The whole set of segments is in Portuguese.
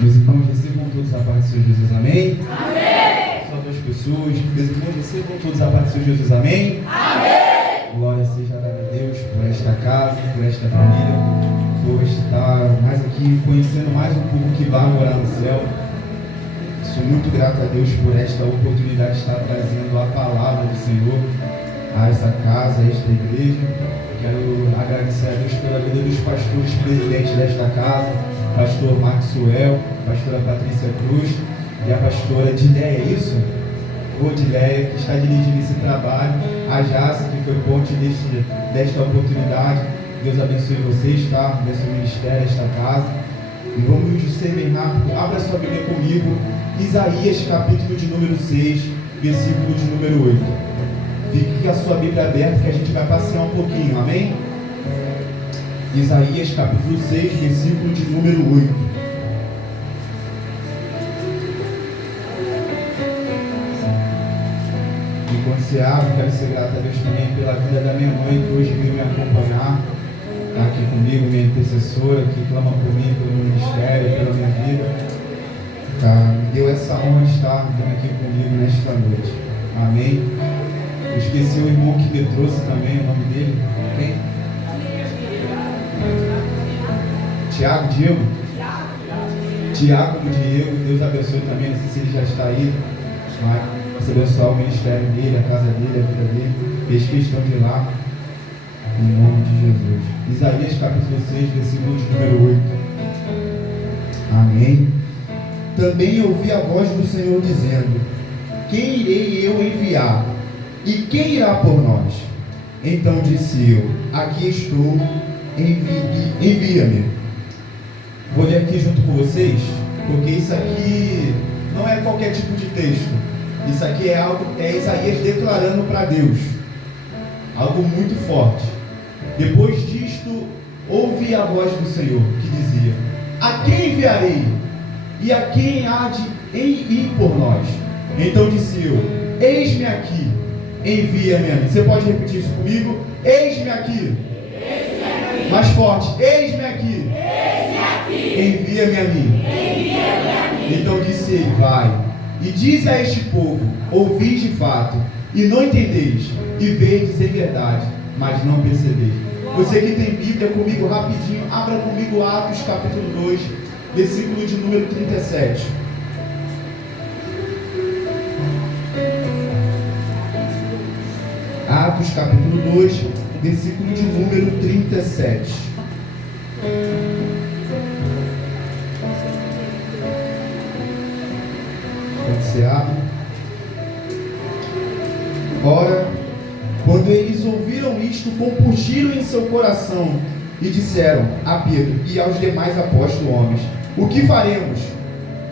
Meus irmãos, recebam todos a paz do Senhor Jesus, amém? Amém! Só duas pessoas. Meus irmãos, recebam todos a paz do Senhor Jesus, amém? Amém! Glória seja dada a Deus por esta casa, por esta família, por estar mais aqui, conhecendo mais um pouco que vai morar no céu. Sou muito grato a Deus por esta oportunidade de estar trazendo a palavra do Senhor a essa casa, a esta igreja. Quero agradecer a Deus pela vida dos pastores presidentes desta casa, pastor Maxwell, pastora Patrícia Cruz e a pastora Dileia, é isso? Dileia, que está dirigindo esse trabalho, a Jace, que foi ponte desta oportunidade. Deus abençoe vocês, tá? Abençoe o ministério, esta casa. E vamos ser bem rápido. Abra sua Bíblia comigo, Isaías, capítulo de número 6, versículo de número 8. Fique com a sua Bíblia aberta que a gente vai passear um pouquinho, amém? Isaías, capítulo 6, versículo de número 8. Enquanto você abre, quero ser grato a Deus também pela vida da minha mãe, que hoje veio me acompanhar, está aqui comigo, minha intercessora, que clama por mim, pelo ministério, pela minha vida. Tá? Me deu essa honra de estar aqui comigo nesta noite. Amém? Eu esqueci o irmão que me trouxe também, o nome dele. Quem? Tiago, Diego? Tiago do Diego, Deus abençoe também, não sei se ele já está aí, mas você abençoar o ministério dele, a casa dele, a vida dele, fez questão de ir lá, em nome de Jesus. Isaías capítulo 6, versículo de número 8. Amém. Também ouvi a voz do Senhor dizendo: quem irei eu enviar? E quem irá por nós? Então disse eu: aqui estou, envia-me. Vou ler aqui junto com vocês, porque isso aqui não é qualquer tipo de texto. Isso aqui é Isaías declarando para Deus algo muito forte. Depois disto, ouvi a voz do Senhor que dizia: a quem enviarei? E a quem há de ir por nós? Então disse eu: eis-me aqui, envia-me a mim. Você pode repetir isso comigo? Eis-me aqui. Mais forte: eis-me aqui. Envia-me a mim. Então disse ele: vai, e diz a este povo: ouvis de fato, e não entendeis, e vedes em verdade, mas não percebeis. Você que tem Bíblia comigo rapidinho, abra comigo Atos capítulo 2, versículo de número 37. Atos capítulo 2, versículo de número 37. Quando você abre. Ora, quando eles ouviram isto, compungiram em seu coração e disseram a Pedro e aos demais apóstolos homens: o que faremos?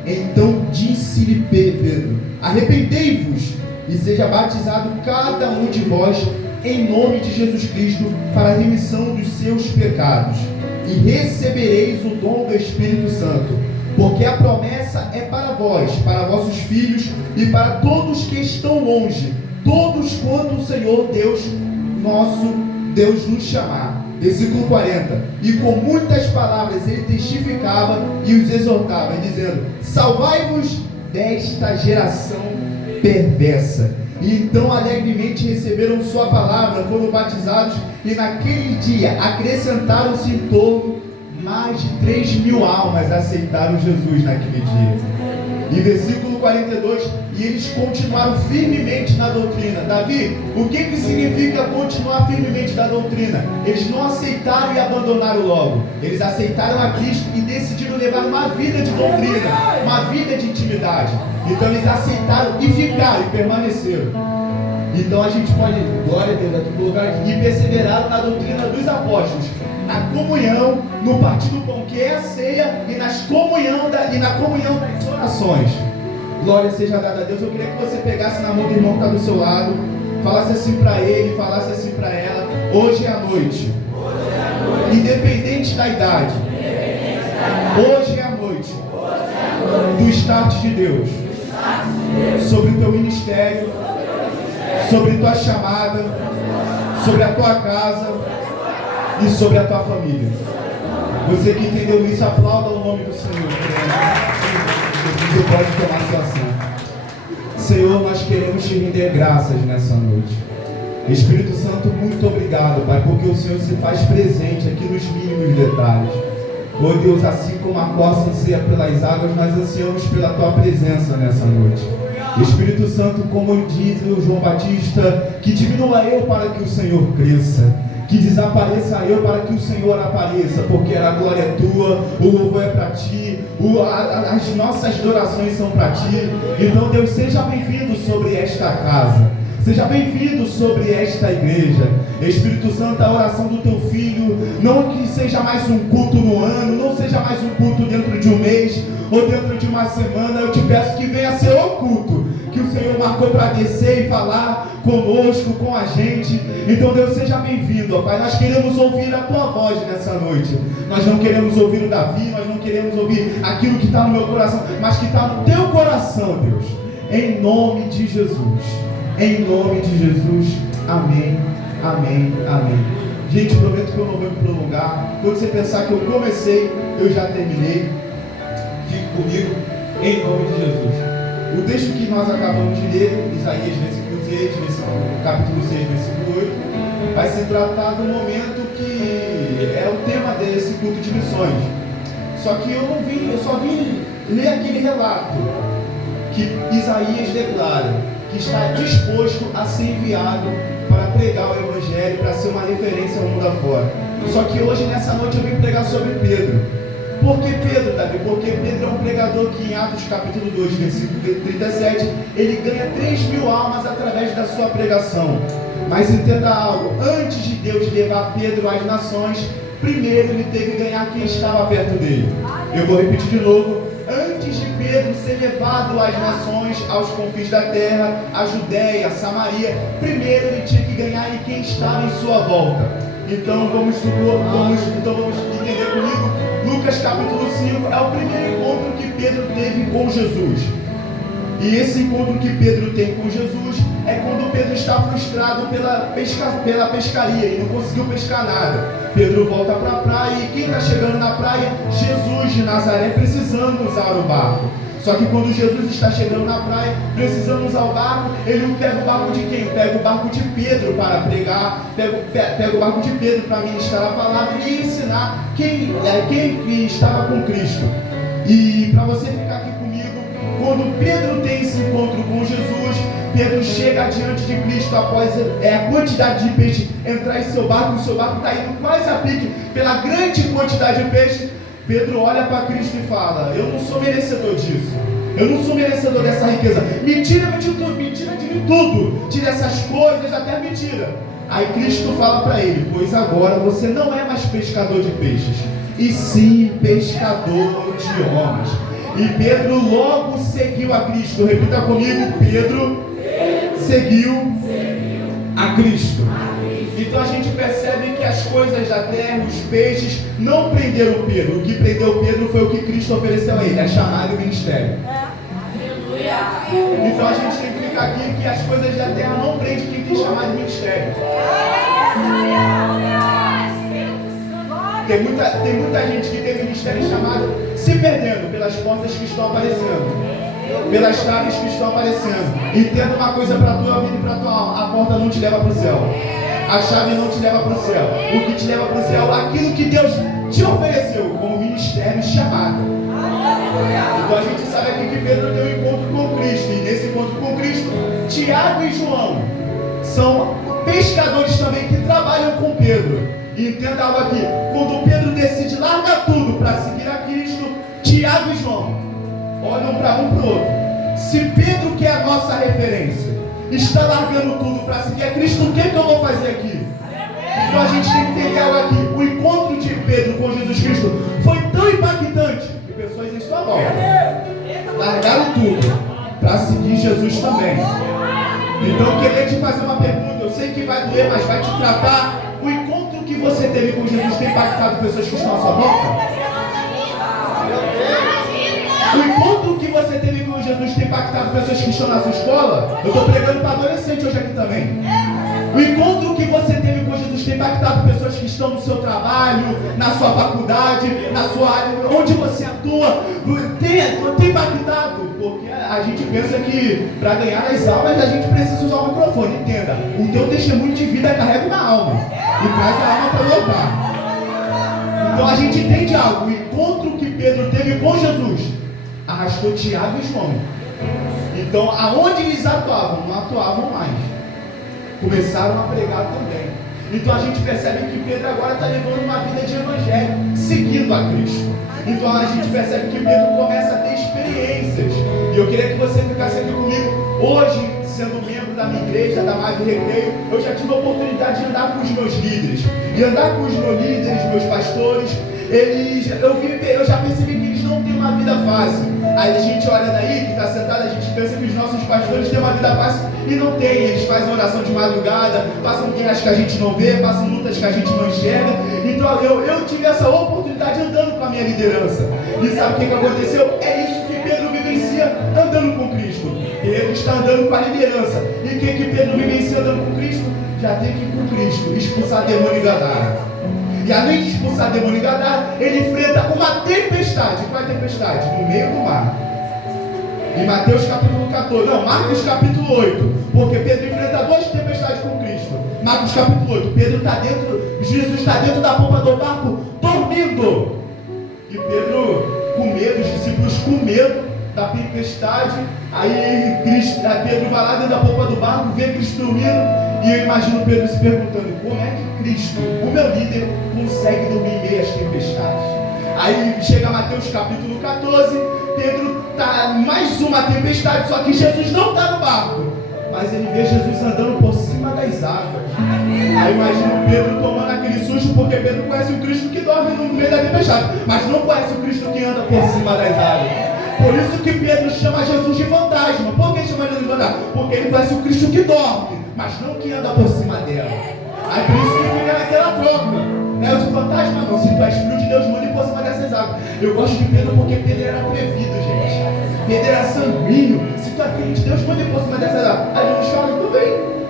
Então disse-lhe Pedro: arrependei-vos e seja batizado cada um de vós em nome de Jesus Cristo para a remissão dos seus pecados, e recebereis o dom do Espírito Santo, porque a promessa é para vós, para vossos filhos e para todos que estão longe, todos quanto o Senhor Deus nos chamar. Versículo 40. E com muitas palavras ele testificava e os exortava, dizendo: salvai-vos desta geração perversa. E então alegremente receberam sua palavra, foram batizados, e naquele dia acrescentaram-se em torno mais de 3.000 almas aceitaram Jesus naquele dia. E versículo 42, e eles continuaram firmemente na doutrina. Davi, o que significa continuar firmemente na doutrina? Eles não aceitaram e abandonaram logo. Eles aceitaram a Cristo e decidiram levar uma vida de doutrina, uma vida de intimidade. Então eles aceitaram e ficaram e permaneceram. Então a gente pode, glória a Deus, a todo lugar, e perseveraram na doutrina dos apóstolos, na comunhão, no partir do pão, que é a ceia, e na comunhão das orações. Glória seja dada a Deus. Eu queria que você pegasse na mão do irmão que está do seu lado, falasse assim para ele, falasse assim para ela: hoje é a noite, independente da idade, hoje é a noite do start de Deus sobre o teu ministério, sobre tua chamada, sobre a tua casa e sobre a tua família. Você que entendeu isso, aplauda o nome do Senhor. Você pode tomar sua ação. Senhor, nós queremos te render graças nessa noite. Espírito Santo, muito obrigado, Pai, porque o Senhor se faz presente aqui nos mínimos detalhes. Oh Deus, assim como a costa anseia pelas águas, nós ansiamos pela Tua presença nessa noite. Espírito Santo, como diz o João Batista, que diminua eu para que o Senhor cresça, que desapareça eu para que o Senhor apareça, porque a glória é Tua, o louvor é para Ti, as nossas adorações são para Ti. Então Deus, seja bem-vindo sobre esta casa, seja bem-vindo sobre esta igreja. Espírito Santo, a oração do Teu Filho, não que seja mais um culto no ano, não seja mais um culto dentro de um mês, ou dentro de uma semana, eu te peço que venha ser o culto que o Senhor marcou para descer e falar conosco, com a gente. Então Deus, seja bem-vindo, ó Pai. Nós queremos ouvir a Tua voz nessa noite. Nós não queremos ouvir o Davi, nós não queremos ouvir aquilo que está no meu coração, mas que está no Teu coração, Deus. Em nome de Jesus. Em nome de Jesus. Amém, amém, amém. Gente, prometo que eu não vou me prolongar. Quando você pensar que eu comecei, eu já terminei. Fique comigo, em nome de Jesus. O texto que nós acabamos de ler, Isaías capítulo 6, versículo 8, vai se tratar do momento que é o tema desse culto de missões. Só que eu só vim ler aquele relato que Isaías declara que está disposto a ser enviado para pregar o Evangelho, para ser uma referência ao mundo afora. Só que hoje, nessa noite, eu vim pregar sobre Pedro. Por que Pedro, Davi? Porque Pedro é um pregador que em Atos capítulo 2, versículo 37, ele ganha 3.000 almas através da sua pregação. Mas entenda algo, antes de Deus levar Pedro às nações, primeiro ele teve que ganhar quem estava perto dele. Eu vou repetir de novo. Antes de Pedro ser levado às nações, aos confins da terra, a Judéia, a Samaria, primeiro ele tinha que ganhar em quem estava em sua volta. Então vamos entender comigo. Lucas capítulo 5 é o primeiro encontro que Pedro teve com Jesus. E esse encontro que Pedro tem com Jesus é quando Pedro está frustrado pela pescaria e não conseguiu pescar nada. Pedro volta para a praia e quem está chegando na praia? Jesus de Nazaré, precisando usar o barco. Só que quando Jesus está chegando na praia, precisando usar o barco, ele não pega o barco de quem? Pega o barco de Pedro para pregar, pega o barco de Pedro para ministrar a palavra e ensinar quem estava com Cristo. E para você ficar aqui comigo, quando Pedro tem esse encontro com Jesus, Pedro chega diante de Cristo após a quantidade de peixe entrar em seu barco, e o seu barco está indo quase a pique pela grande quantidade de peixe. Pedro olha para Cristo e fala: eu não sou merecedor disso, eu não sou merecedor dessa riqueza, me tira de mim tudo, tira essas coisas, até me tira. Aí Cristo fala para ele: pois agora você não é mais pescador de peixes, e sim pescador de homens. E Pedro logo seguiu a Cristo. Repita comigo: Pedro seguiu a Cristo. Então a gente percebe que as coisas da terra, os peixes, não prenderam Pedro. O que prendeu Pedro foi o que Cristo ofereceu a ele, a chamada e o ministério. Então a gente tem que ficar aqui que as coisas da terra não prendem quem tem chamado e ministério. Tem muita gente que tem ministério chamado se perdendo pelas portas que estão aparecendo, pelas traves que estão aparecendo. Entenda uma coisa para a tua vida e para a tua alma: a porta não te leva para o céu, a chave não te leva para o céu. O que te leva para o céu é aquilo que Deus te ofereceu como ministério chamado. Então a gente sabe aqui que Pedro tem um encontro com Cristo, e nesse encontro com Cristo, Tiago e João são pescadores também que trabalham com Pedro. E entenda algo aqui: quando Pedro decide largar tudo para seguir a Cristo, Tiago e João olham para um para o outro. Se Pedro, que é a nossa referência, está largando tudo para seguir a Cristo, o que eu vou fazer aqui? Então a gente tem que entender algo aqui: o encontro de Pedro com Jesus Cristo foi tão impactante que pessoas em sua volta largaram tudo para seguir Jesus também. Então eu queria te fazer uma pergunta, eu sei que vai doer, mas vai te tratar. O encontro que você teve com Jesus tem impactado pessoas que estão à sua volta? O encontro que você teve com Jesus tem impactado pessoas que estão na sua escola? Eu estou pregando para adolescente hoje aqui também. O encontro que você teve com Jesus tem impactado pessoas que estão no seu trabalho, na sua faculdade, na sua área, onde você atua. Tem impactado, porque a gente pensa que para ganhar as almas a gente precisa usar o microfone. Entenda, o teu testemunho de vida carrega uma alma e traz a alma para louvar. Então a gente entende algo. O encontro que Pedro teve com Jesus arrastou Tiago e João. Então aonde eles atuavam, não atuavam mais. Começaram a pregar também. Então a gente percebe que Pedro agora está levando uma vida de evangelho, seguindo a Cristo. Então a gente percebe que Pedro começa a ter experiências. E eu queria que você ficasse aqui comigo. Hoje, sendo membro da minha igreja, da Mave Recreio, eu já tive a oportunidade de andar com os meus líderes. E andar com os meus líderes, meus pastores, eu já percebi que eles não têm uma vida fácil. Aí a gente olha daí, que está sentado, a gente pensa que os nossos pastores têm uma vida fácil e não tem. Eles fazem oração de madrugada, passam guerras que a gente não vê, passam lutas que a gente não enxerga. Então eu tive essa oportunidade andando com a minha liderança. E sabe o que aconteceu? É isso que Pedro vivencia andando com Cristo. Pedro está andando com a liderança. E o que Pedro vivencia andando com Cristo? Já tem que ir com Cristo, expulsar demônio e Gadara. E além de expulsar demônio e Gadara, ele enfrenta uma tempestade. Qual é a tempestade? No meio do mar. Em Mateus capítulo 14, não, Marcos capítulo 8. Porque Pedro enfrenta duas tempestades com Cristo. Marcos capítulo 8, Pedro está dentro, Jesus está dentro da polpa do barco, dormindo. E Pedro com medo, os discípulos com medo da tempestade. Aí Pedro vai lá dentro da polpa do barco, vê Cristo dormindo. E eu imagino Pedro se perguntando, como é que Cristo, o meu líder, consegue dormir em meio às tempestades? Aí chega Mateus capítulo 14, Pedro está mais uma tempestade, só que Jesus não está no barco, mas ele vê Jesus andando por cima das águas. Aí imagina Pedro tomando aquele susto, porque Pedro conhece o Cristo que dorme no meio da tempestade, mas não conhece o Cristo que anda por cima das águas. Por isso que Pedro chama Jesus de fantasma. Por que chama Jesus de fantasma? Porque ele conhece o Cristo que dorme, mas não que anda por cima dela. Aí por isso que fica naquela troca. Eu sou fantasma, não. Se tu és filho de Deus, manda por cima dessas águas. Eu gosto de Pedro porque Pedro era atrevido, gente. Pedro era sanguíneo. Se tu é filho de Deus, manda por cima dessas águas. Aí Jesus fala, tudo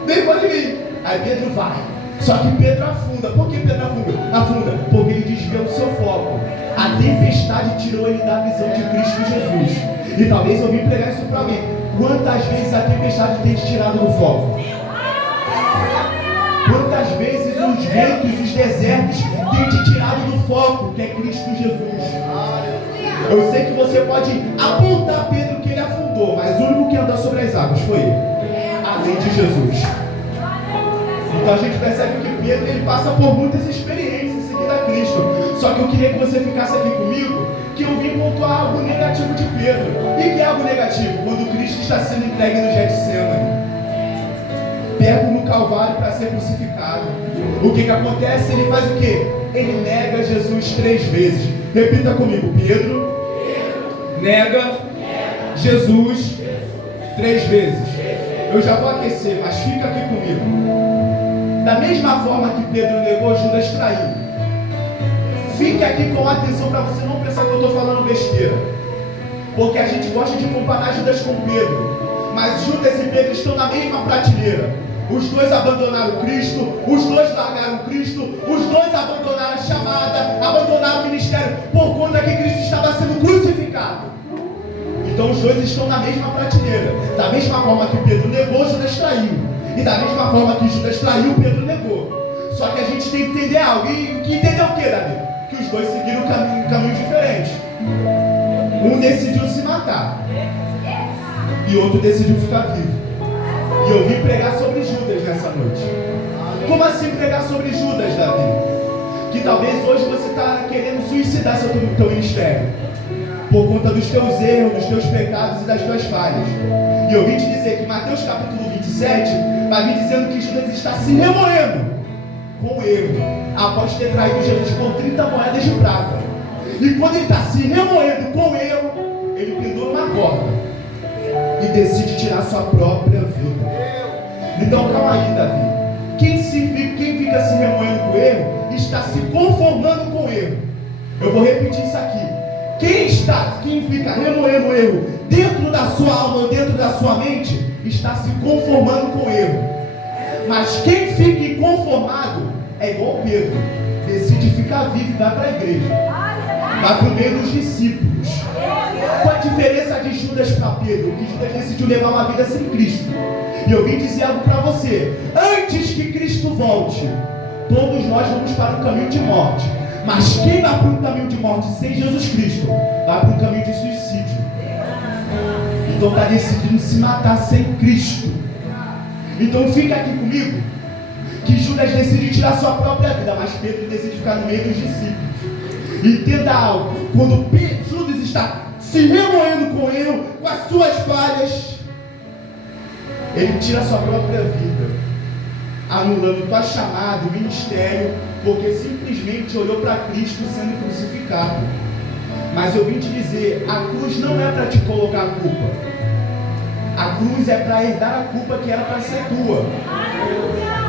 bem, pode vir. Aí Pedro vai. Só que Pedro afunda. Por que Pedro afunda? Porque ele desvia o seu foco. A tempestade tirou ele da visão de Cristo Jesus. E talvez eu vim pregar isso para alguém. Quantas vezes a tempestade tem te tirado do foco? Quantas vezes os ventos, os desertos têm te tirado do foco, que é Cristo Jesus? Eu sei que você pode apontar Pedro que ele afundou, mas o único que anda sobre as águas foi ele, além de Jesus. Então a gente percebe que Pedro ele passa por muitas experiências seguindo a Cristo. Só que eu queria que você ficasse aqui comigo, que eu vim pontuar algo negativo de Pedro. E que é algo negativo? Quando Cristo está sendo entregue no Getsemane, perto no Calvário para ser crucificado. O que acontece? Ele faz o quê? Ele nega Jesus 3 vezes. Repita comigo. Pedro nega Jesus 3 vezes. Eu já vou aquecer, mas fica aqui comigo. Da mesma forma que Pedro negou, Judas traiu. Fique aqui com atenção para você não pensar que eu estou falando besteira. Porque a gente gosta de comparar Judas com Pedro. Mas Judas e Pedro estão na mesma prateleira. Os dois abandonaram Cristo, os dois largaram Cristo, os dois abandonaram a chamada, abandonaram o ministério, por conta que Cristo estava sendo crucificado. Então os dois estão na mesma prateleira. Da mesma forma que Pedro negou, Judas traiu. E da mesma forma que Judas traiu, Pedro negou. Só que a gente tem que entender algo. E entender o que, Davi? Que os dois seguiram um caminho diferente. Um decidiu se matar e outro decidiu ficar vivo. E eu vim pregar sobre Judas nessa noite. Como assim pregar sobre Judas, Davi? Que talvez hoje você está querendo suicidar seu ministério por conta dos teus erros, dos teus pecados e das tuas falhas. E eu vim te dizer que Mateus capítulo 27 vai vir dizendo que Judas está se remoendo com erro, após ter traído Jesus por 30 moedas de prata. E quando ele está se remoendo com erro, ele pendura uma corda e decide tirar sua própria vida. Então calma aí, Davi. Quem fica se remoendo com o erro está se conformando com o erro. Eu vou repetir isso aqui. Quem fica remoendo o erro dentro da sua alma ou dentro da sua mente está se conformando com o erro. Mas quem fica inconformado é igual Pedro, decide ficar vivo e vai para a igreja, vai para o meio dos discípulos. Qual a diferença de Judas para Pedro? Que Judas decidiu levar uma vida sem Cristo. E eu vim dizer algo para você: antes que Cristo volte, todos nós vamos para o caminho de morte. Mas quem vai para o caminho de morte sem Jesus Cristo, vai para o caminho de suicídio. Então está decidindo se matar sem Cristo. Então fica aqui comigo, que Judas decide tirar sua própria vida, mas Pedro decide ficar no meio dos discípulos. Entenda algo: quando Judas está se remoendo com ele, com as suas falhas, ele tira sua própria vida, anulando tua chamada, o ministério, porque simplesmente olhou para Cristo sendo crucificado. Mas eu vim te dizer, a cruz não é para te colocar a culpa. A cruz é para herdar a culpa que era para ser tua.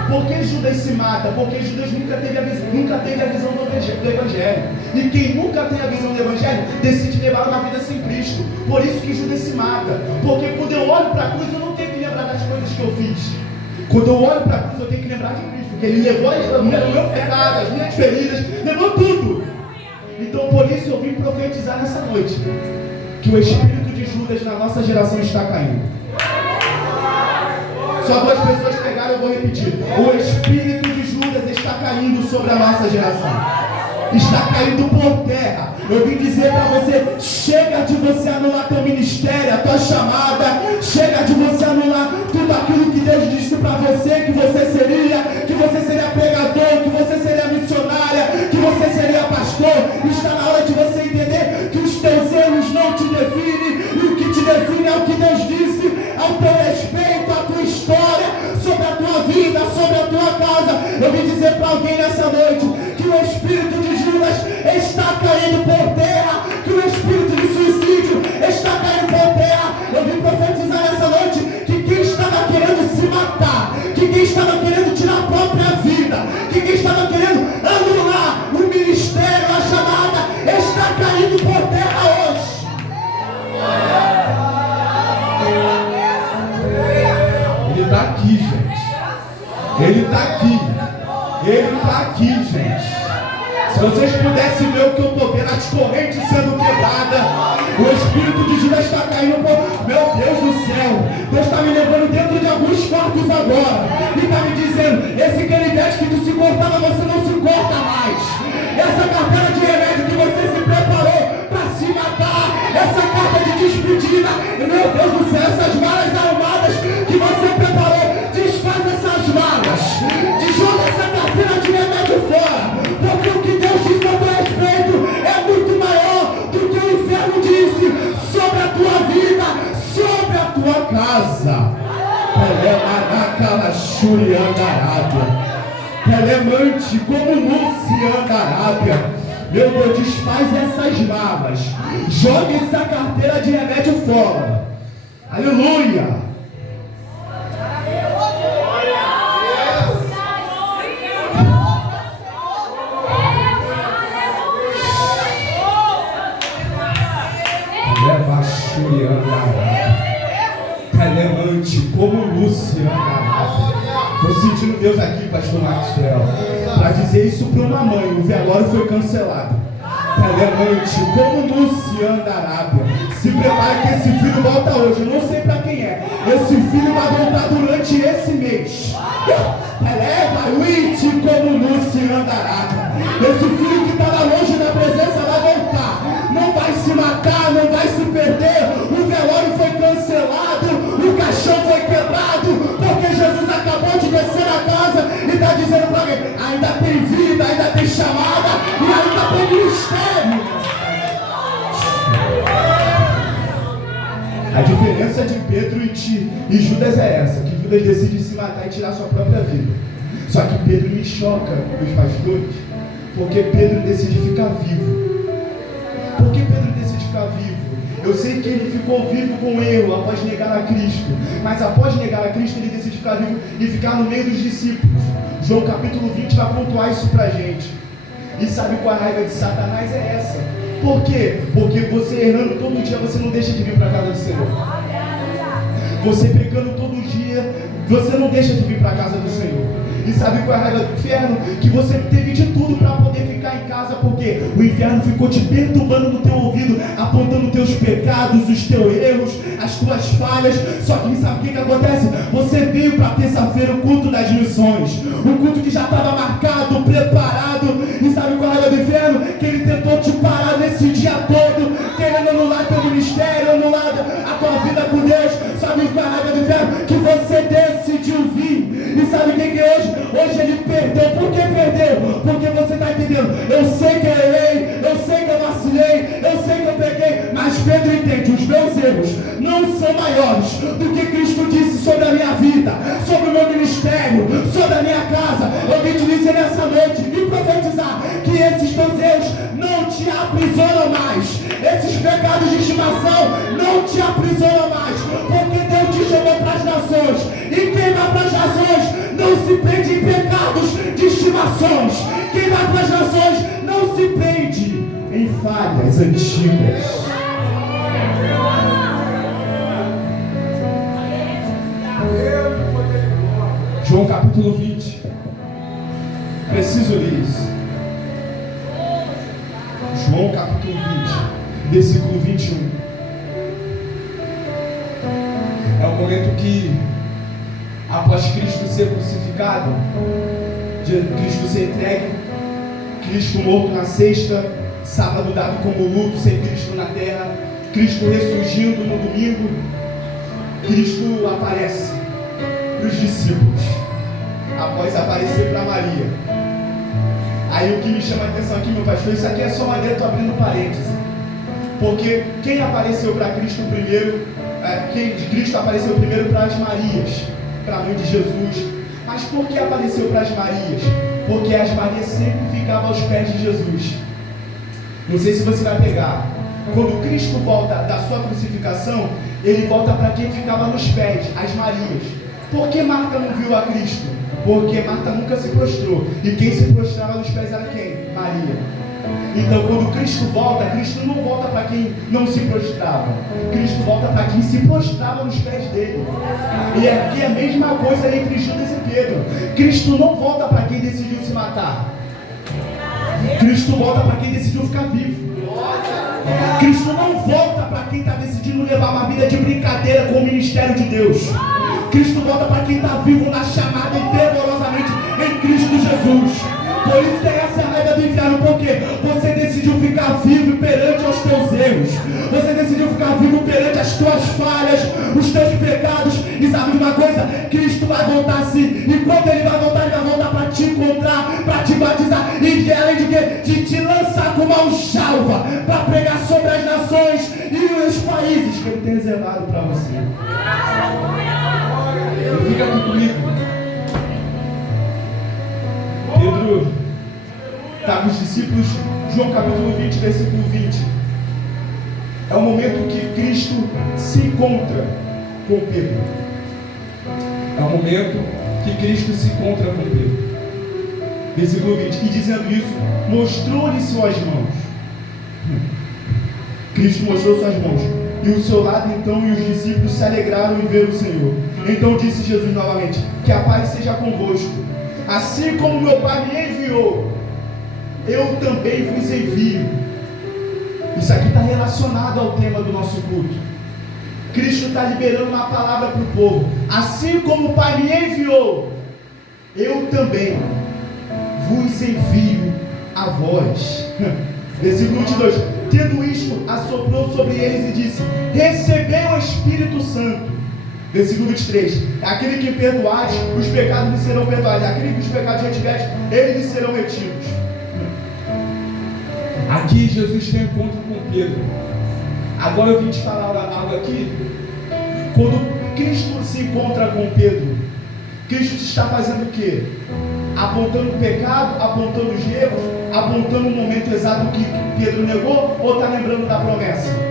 Por que Judas se mata? Porque Judas nunca teve a visão do Evangelho. E quem nunca tem a visão do Evangelho decide levar uma vida sem Cristo. Por isso que Judas se mata. Porque quando eu olho para a cruz, eu não tenho que lembrar das coisas que eu fiz. Quando eu olho para a cruz, eu tenho que lembrar de Cristo. Porque Ele levou o meu pecado, as minhas feridas, levou tudo. Então por isso eu vim profetizar nessa noite que o espírito de Judas na nossa geração está caindo. Só 2 pessoas pegaram, eu vou repetir. O espírito de Judas está caindo sobre a nossa geração. Está caindo por terra. Eu vim dizer para você: chega de você anular teu ministério, a tua chamada. Chega de você anular tudo aquilo que Deus disse para você que você seria pregador, que você seria missionária, que você seria pastor. Está na hora de você entender que os teus erros não te definem, e o que te define é o que Deus disse ao teu respeito, a tua história, sobre a tua vida, sobre a tua casa. Eu vim dizer para alguém nessa noite que o espírito de Judas está caindo por terra, que o espírito de suicídio está caindo por terra. Eu vim profetizar nessa noite que quem estava querendo se matar, que quem estava querendo tirar a própria vida, que quem estava querendo anular o ministério, a chamada, está caindo por terra hoje. Ele está aqui, gente. Ele está aqui. Ele está aqui, gente. Se vocês pudessem ver o que eu estou vendo, as correntes sendo quebradas, o espírito de Judas está caindo por... Meu Deus do céu, Deus está me levando dentro de alguns quartos agora e está me dizendo: esse canivete que tu se cortava, você não se corta mais. Essa carteira de remédio que você se preparou para se matar, essa carta de despedida, meu Deus do céu, essas malas armadas que você preparou, desfaz essas malas, joga essa carteira de remédio fora, porque o que Deus disse a teu respeito é muito maior do que o inferno disse sobre a tua vida, sobre a tua casa. Telemante como Luciana Arábia. Meu Deus, desfaz essas malas, joga essa carteira de remédio fora. Aleluia. Telemante como Luciana Arábia. Estou sentindo Deus aqui, pastor Maxwell, para dizer isso para uma mãe. O velório foi cancelado. Telemante como Luciana Arábia. Se prepara que esse filho volta hoje. Eu não sei para quem é. Esse filho vai voltar durante esse mês. Eleva o iti como Luciana Arábia. Esse filho que estava longe da presença vai voltar. Não vai se matar, não vai se perder. O velório foi cancelado, o caixão foi quebrado, porque Jesus acabou de descer na casa e está dizendo para alguém: ainda tem vida, ainda tem chamada e ainda tem mistério. A diferença de Pedro e Judas é essa, que Judas decide se matar e tirar sua própria vida. Só que Pedro me choca, os pastores, porque Pedro decide ficar vivo. Por que Pedro decide ficar vivo? Eu sei que ele ficou vivo com erro após negar a Cristo, mas após negar a Cristo ele decide ficar vivo e ficar no meio dos discípulos. João capítulo 20 vai pontuar isso pra gente. E sabe qual a raiva de Satanás é essa? Por quê? Porque você errando todo dia, você não deixa de vir para a casa do Senhor. você pecando todo dia, você não deixa de vir para a casa do Senhor. E sabe qual é a raiva do inferno? Que você teve de tudo para poder ficar em casa, porque o inferno ficou te perturbando no teu ouvido, apontando os teus pecados, os teus erros, as tuas falhas. Só que sabe o que acontece? Você veio para terça-feira, o culto das missões, o culto que já estava marcado, preparado. E sabe qual é a raiva do inferno? Que ele tentou te parar nesse dia todo, querendo anular teu ministério, anular a tua vida com Deus. Sabe qual é a raiva do inferno? Que você decidiu vir. E sabe o que é hoje? Hoje ele perdeu. Por que perdeu? Porque você está entendendo. Eu sei que eu errei, eu sei que eu vacilei, eu sei que eu peguei, mas Pedro entende, os meus erros não são maiores do que Cristo disse sobre a minha vida, sobre o meu ministério, sobre a minha casa. Eu vim te dizer nessa noite e profetizar que esses teus erros não te aprisionam mais, esses pecados de estimação não te aprisionam mais, porque Deus te chamou para as nações, e quem vai para as nações não se prende em pecados de estimações. Quem vai para as nações não se prende em falhas antigas. João capítulo 20. Preciso ler isso. João capítulo 20, versículo 21. É o momento que, após Cristo ser crucificado, Cristo ser entregue, Cristo morto na sexta, sábado dado como luto, sem Cristo na terra, Cristo ressurgindo no domingo, Cristo aparece para os discípulos, após aparecer para Maria. Aí o que me chama a atenção aqui, meu pastor, isso aqui é só uma letra abrindo parênteses, porque quem apareceu para Cristo primeiro, Cristo apareceu primeiro para as Marias, para a mãe de Jesus. Mas por que apareceu para as Marias? Porque as Marias sempre ficavam aos pés de Jesus. Não sei se você vai pegar. Quando Cristo volta da sua crucificação, ele volta para quem ficava nos pés, as Marias. Por que Marta não viu a Cristo? Porque Marta nunca se prostrou. E quem se prostrava nos pés era quem? Maria. Então, quando Cristo volta, Cristo não volta para quem não se prostrava. Cristo volta para quem se prostrava nos pés dele. E aqui é a mesma coisa entre Judas e Pedro. Cristo não volta para quem decidiu se matar. Cristo volta para quem decidiu ficar vivo. Cristo não volta para quem está decidindo levar uma vida de brincadeira com o ministério de Deus. Cristo volta para quem está vivo na chamada e fervorosamente em Cristo Jesus. Por isso tem essa raiva do inferno, porque você decidiu ficar vivo perante os teus erros, você decidiu ficar vivo perante as tuas falhas, os teus pecados. E sabe de uma coisa? Cristo vai voltar sim, e quando ele vai voltar para te encontrar, para te batizar, e além de te lançar com uma alchalva, para pregar sobre as nações e os países que ele tem reservado para você. Fica aqui comigo. Pedro está com os discípulos, João capítulo 20, versículo 20. É o momento que Cristo se encontra com Pedro. É o momento que Cristo se encontra com Pedro. Versículo 20. E dizendo isso, mostrou-lhe suas mãos. Cristo mostrou suas mãos. E o seu lado então, e os discípulos se alegraram em ver o Senhor. Então disse Jesus novamente: que a paz seja convosco. Assim como meu Pai me enviou, eu também vos envio. Isso aqui está relacionado ao tema do nosso culto. Cristo está liberando uma palavra para o povo. Assim como o Pai me enviou, eu também vos envio a vós. Versículo 22. Tendo isto, assoprou sobre eles e disse: recebei o Espírito Santo. Versículo 23. Aquele que perdoares, os pecados lhe serão perdoados. Aquele que os pecados retiveres, eles lhe serão retidos. Aqui Jesus tem encontro com Pedro. Agora eu vim te falar algo aqui. Quando Cristo se encontra com Pedro, Cristo está fazendo o quê? Apontando o pecado, apontando os erros, apontando o momento exato que Pedro negou, ou está lembrando da promessa?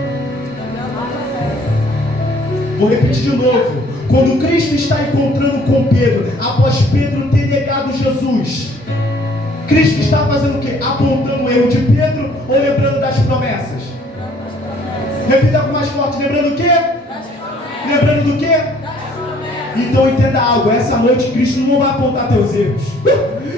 Vou repetir de novo. Quando Cristo está encontrando com Pedro, após Pedro ter negado Jesus, Cristo está fazendo o quê? Apontando o erro de Pedro ou lembrando das promessas? Repita com mais forte. Lembrando o quê? Lembrando do quê? Então entenda algo, essa noite Cristo não vai apontar teus erros.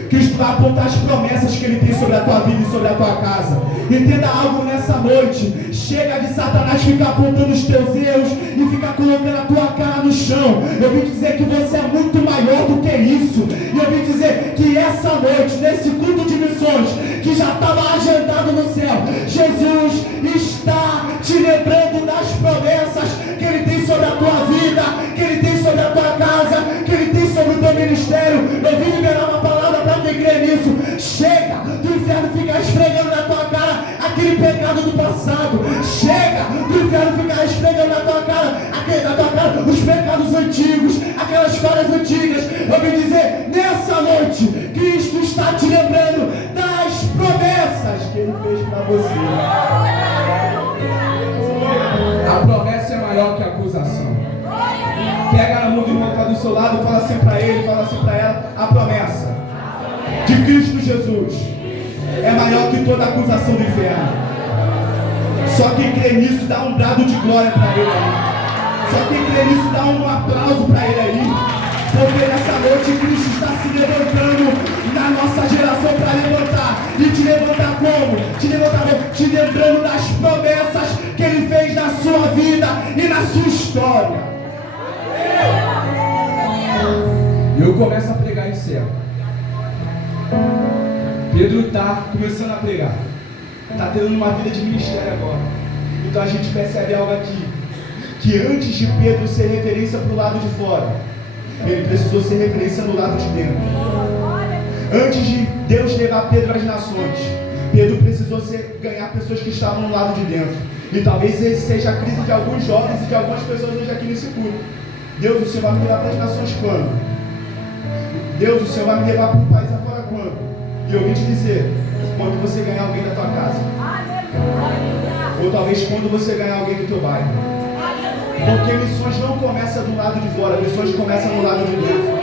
Cristo vai apontar as promessas que Ele tem sobre a tua vida e sobre a tua casa. Entenda algo nessa noite. Chega de Satanás ficar apontando os teus erros e ficar colocando a tua cara no chão. Eu vim dizer que você é muito maior do que isso. E eu vim dizer que essa noite, nesse culto de missões, que já estava agendado no céu, Jesus está te lembrando das promessas que Ele tem sobre a tua vida, que Ele tem sobre a tua casa, que Ele tem sobre o teu ministério. Eu vim liberar uma palavra para quem crê nisso. Chega do inferno ficar esfregando na tua cara aquele pecado do passado. Chega do inferno ficar esfregando na tua cara os pecados antigos, aquelas falhas antigas. Eu vim dizer, nessa noite, Cristo está te lembrando das promessas que Ele fez para você. A promessa é maior que a acusação. Pega na mão do irmão que está do seu lado e fala assim para ele, fala assim para ela: a promessa de Cristo Jesus é maior que toda acusação do inferno. Só quem crê nisso dá um brado de glória para Ele aí. Só quem crê nisso dá um aplauso para Ele aí. Porque nessa noite Cristo está se levantando na nossa geração para levantar. E te levantar como? Te lembrando das promessas que Ele fez na sua vida e na sua história. Eu começo a pregar em céu. Pedro está começando a pregar. Está tendo uma vida de ministério agora. Então a gente percebe algo aqui. Que antes de Pedro ser referência para o lado de fora, ele precisou ser referência no lado de dentro. Antes de Deus levar Pedro às nações, Pedro precisou ganhar pessoas que estavam no lado de dentro. E talvez esse seja a crise de alguns jovens e de algumas pessoas hoje aqui nesse culto. Deus, o Senhor vai me levar para as nações quando? Deus, o Senhor vai me levar para um país afora quando? E eu vim te dizer, quando você ganhar alguém da tua casa. Ou talvez quando você ganhar alguém do teu bairro. Porque missões não começam do lado de fora, missões começam no lado de dentro.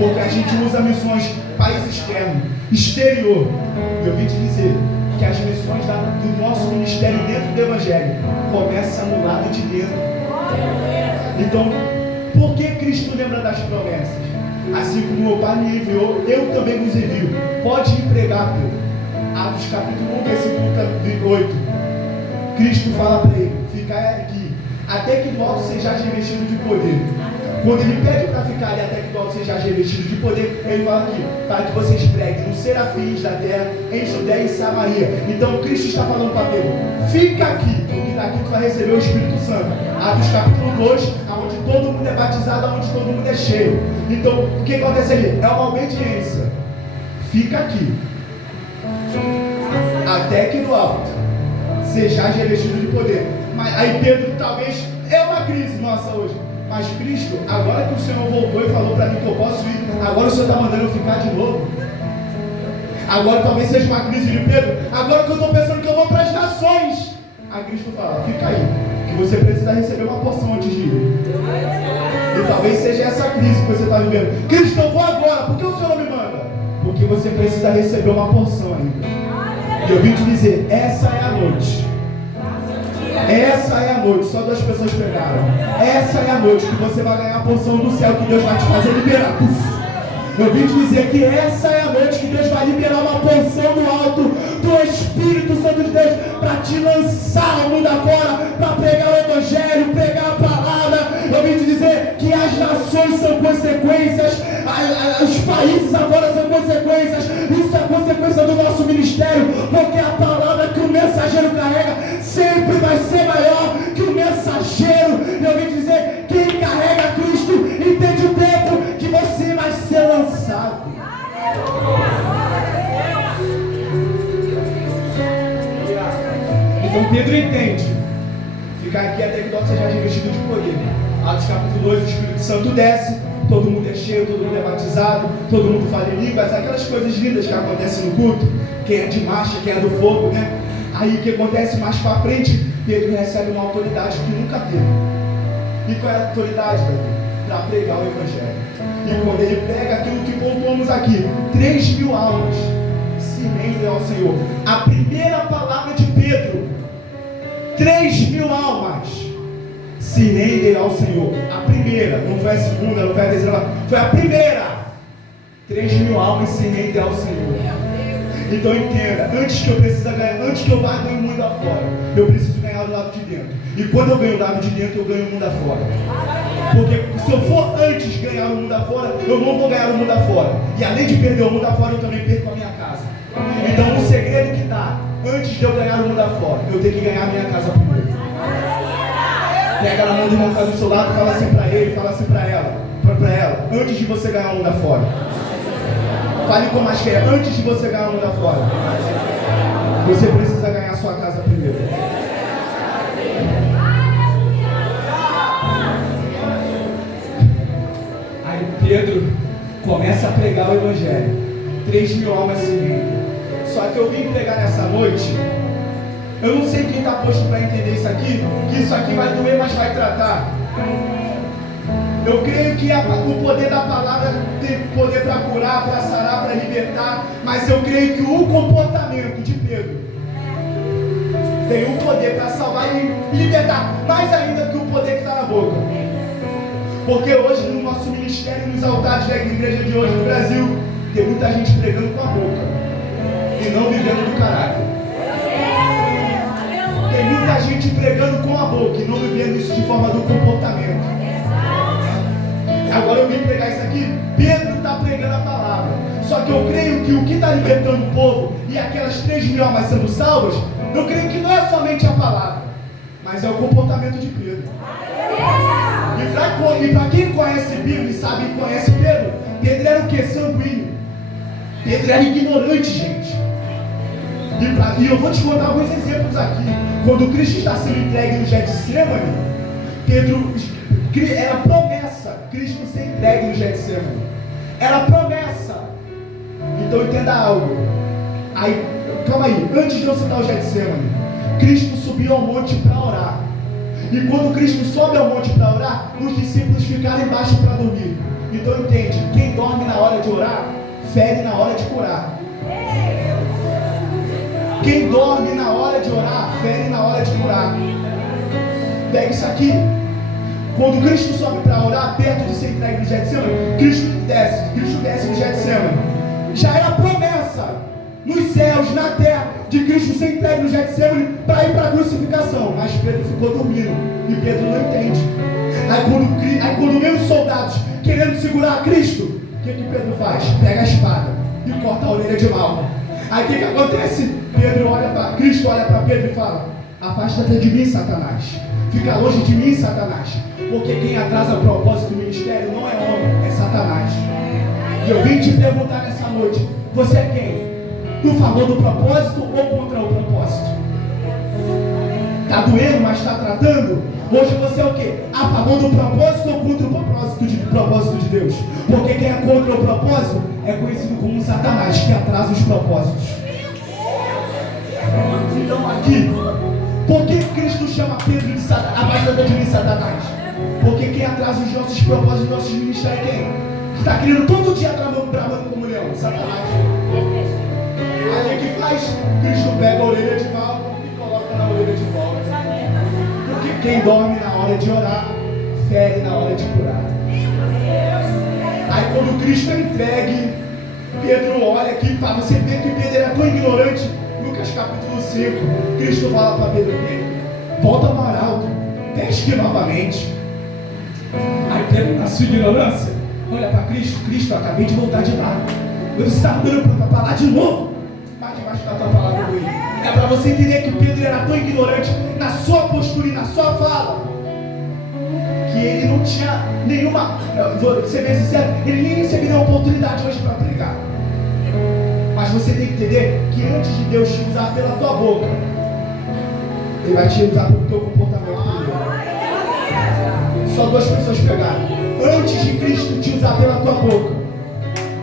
Porque a gente usa missões país externo, exterior. E eu vim te dizer que as missões do nosso ministério dentro do Evangelho começam no lado de dentro. Então, por que Cristo lembra das promessas? Assim como meu Pai me enviou, eu também vos envio. Pode ir pregar, Pedro. Atos capítulo 1, versículo 8. Cristo fala para ele: ficai aqui, até que do alto sejais revestido de poder. Quando ele pede para ficar ali até que do alto sejais revestido de poder, ele fala aqui: para que vocês preguem nos serafins da terra, em Judéia e Samaria. Então Cristo está falando para Pedro: fica aqui, porque daqui tu vai receber o Espírito Santo. Atos capítulo 2, onde todo mundo é batizado, onde todo mundo é cheio. Então o que acontece ali? É uma obediência. Fica aqui, até que do alto sejais revestido de poder. Mas aí Pedro, talvez é uma crise nossa hoje. Mas Cristo, agora que o Senhor voltou e falou para mim que eu posso ir, agora o Senhor está mandando eu ficar de novo. Agora talvez seja uma crise de Pedro. Agora que eu estou pensando que eu vou para as nações, aí Cristo fala: fica aí, que você precisa receber uma porção antes de ir. E talvez seja essa crise que você está vivendo. Cristo, eu vou agora, por que o Senhor não me manda? Porque você precisa receber uma porção ainda. E eu vim te dizer, essa é a noite. Essa é a noite, só 2 pessoas pegaram. Essa é a noite que você vai ganhar a porção do céu, que Deus vai te fazer liberar. Eu vim te dizer que essa é a noite que Deus vai liberar uma porção do alto do Espírito Santo de Deus para te lançar ao mundo afora, para pregar o Evangelho, pregar a palavra. Eu vim te dizer que as nações são consequências, os países agora são consequências. Isso é consequência do nosso ministério, porque a palavra que o mensageiro carrega sempre vai ser maior que o mensageiro. Eu vim dizer, quem carrega Cristo entende o tempo que você vai ser lançado. Então Pedro entende. Ficar aqui até que o alto seja revestido de poder. Atos capítulo 2, o Espírito Santo desce, todo mundo é cheio, todo mundo é batizado, todo mundo fala em línguas, aquelas coisas lindas que acontecem no culto, quem é de marcha, quem é do fogo, né? Aí o que acontece mais para frente? Pedro recebe uma autoridade que nunca teve. E qual é a autoridade, Davi? Para pregar o Evangelho. E quando ele prega aquilo que pontuamos aqui, 3.000 almas se rendem ao Senhor. A primeira palavra de Pedro, 3.000 almas se rendem ao Senhor. A primeira, não foi a segunda, não foi a terceira, foi a primeira. 3.000 almas se rendem ao Senhor. Então entenda, antes que eu vá ganhar o mundo afora, eu preciso ganhar do lado de dentro. E quando eu ganho o lado de dentro, eu ganho o mundo afora. Porque se eu for antes ganhar o mundo afora, eu não vou ganhar o mundo afora. E além de perder o mundo afora, eu também perco a minha casa. Então o segredo que está, antes de eu ganhar o mundo afora, eu tenho que ganhar a minha casa primeiro. Pega na mão do irmão que está do seu lado, fala assim para ele, fala assim para ela, antes de você ganhar o mundo afora. Fale com mais fé, antes de você ganhar o mundo afora, você precisa ganhar a sua casa primeiro. Aí Pedro começa a pregar o evangelho. 3.000 almas se rendem. Só que eu vim pregar nessa noite. Eu não sei quem está posto para entender isso aqui, que isso aqui vai doer, mas vai tratar. Eu creio que o poder da palavra tem poder para curar, para sarar, para libertar, mas eu creio que o comportamento de Pedro tem o poder para salvar e libertar, mais ainda que o poder que está na boca. Porque hoje no nosso ministério, nos altares da igreja de hoje no Brasil, tem muita gente pregando com a boca e não vivendo do caráter. Tem muita gente pregando com a boca e não vivendo isso de forma do comportamento. Agora eu vim pregar isso aqui. Pedro está pregando a palavra. Só que eu creio que o que está libertando o povo e aquelas 3.000 almas sendo salvas, eu creio que não é somente a palavra, mas é o comportamento de Pedro. E para quem conhece Bíblia e sabe que conhece Pedro, Pedro era o que? Sanguíneo. Pedro era ignorante, gente. E eu vou te contar alguns exemplos aqui. Quando Cristo está sendo entregue no Getsemane, Pedro era promessa Cristo ser entregue no Getsemane. Era promessa. Então entenda algo. Aí, calma aí, antes de eu citar o Getsemane, Cristo subiu ao monte para orar. E quando Cristo sobe ao monte para orar, os discípulos ficaram embaixo para dormir. Então entende, quem dorme na hora de orar, fere na hora de curar. Quem dorme na hora de orar, fere na hora de curar. Pega isso aqui. Quando Cristo sobe para orar, perto de ser entregue no Getsemane, Cristo desce no Getsemane. Já era promessa nos céus, na terra, de Cristo ser entregue no Getsemane para ir para a crucificação. Mas Pedro ficou dormindo e Pedro não entende. Aí quando vem os soldados querendo segurar Cristo, o que Pedro faz? Pega a espada e corta a orelha de Malco. Aí o que acontece? Cristo olha para Pedro e fala: afasta-te de mim, Satanás. Fica longe de mim, Satanás. Porque quem atrasa o propósito do ministério não é homem, é Satanás. E eu vim te perguntar nessa noite: você é quem? Do favor do propósito ou contra o propósito? Está doendo, mas está tratando? Hoje você é o quê? A favor do propósito ou contra o propósito de Deus? Porque quem é contra o propósito é conhecido como Satanás, que atrasa os propósitos. Então aqui, por que Cristo chama Pedro de Satanás? Afasta de mim, Satanás. Porque quem atrasa os nossos propósitos, os nossos ministérios é quem? Que está querendo todo dia bramando como leão, Satanás. Aí o que faz? Cristo pega a orelha de Malco e coloca na orelha de volta. Porque quem dorme na hora de orar, fere na hora de curar. Aí quando Cristo é entregue, Pedro olha aqui para você ver que Pedro era tão ignorante. Lucas capítulo 5, Cristo fala para Pedro: volta para o arauto, pesque novamente. Aí Pedro, na sua ignorância, olha para Cristo: Cristo, eu acabei de voltar de lá. Você está andando para falar de novo? Mas debaixo da tua palavra, Luiz. É para você entender que Pedro era tão ignorante na sua postura e na sua fala, que ele não tinha nenhuma, vou ser bem sincero, ele nem recebeu nenhuma oportunidade hoje para pregar. Mas você tem que entender que antes de Deus te usar pela tua boca, Ele vai te usar pelo teu comportamento primeiro. Só duas pessoas pegaram. Antes de Cristo te usar pela tua boca,